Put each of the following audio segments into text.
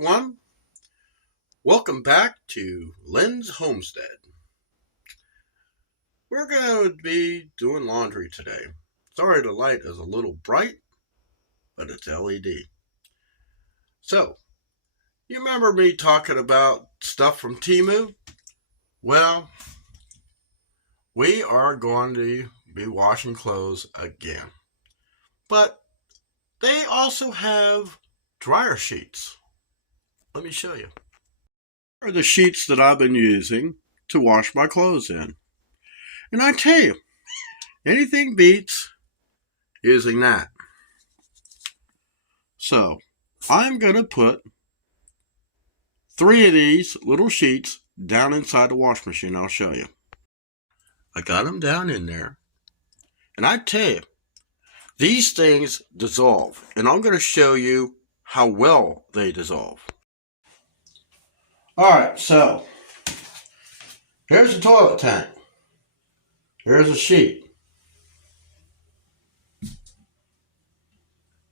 everyone. Welcome back to Lynn's Homestead. We're going to be doing laundry today. Sorry the light is a little bright, but it's LED. So, you remember me talking about stuff from Temu? Well, we are going to be washing clothes again. But they also have dryer sheets. Let me show you. Here are the sheets that I've been using to wash my clothes in. And I tell you, anything beats using that. So, I'm going to put 3 of these little sheets down inside the wash machine. I'll show you. I got them down in there. And I tell you, these things dissolve. And I'm going to show you how well they dissolve. Alright, so here's the toilet tank. Here's a sheet.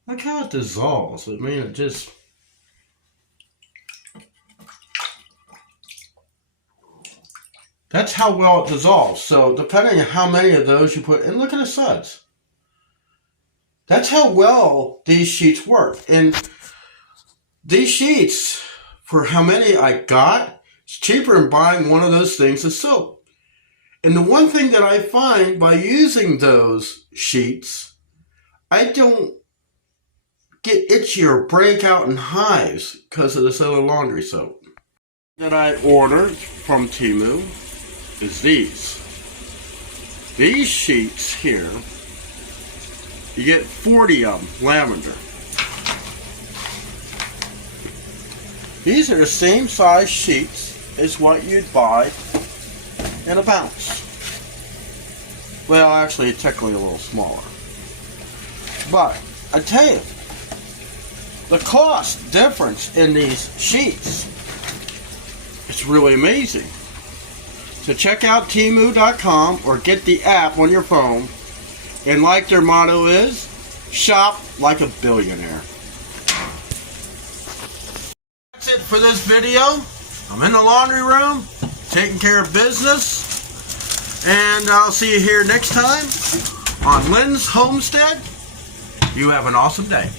Look how it dissolves. I mean, it just... That's how well it dissolves. So depending on how many of those you put, and look at the suds. That's how well these sheets work. And these sheets, for how many I got, it's cheaper than buying one of those things of soap. And the one thing that I find by using those sheets, I don't get itchy or break out in hives because of this other laundry soap. That I ordered from Temu is these. These sheets here, you get 40 of them, lavender. These are the same size sheets as what you'd buy in a bounce. Well, actually, technically a little smaller. But, I tell you, the cost difference in these sheets, it's really amazing. So check out temu.com or get the app on your phone. And like their motto is, shop like a billionaire. That's it for this video. I'm in the laundry room, taking care of business. And I'll see you here next time on Lynn's Homestead. You have an awesome day.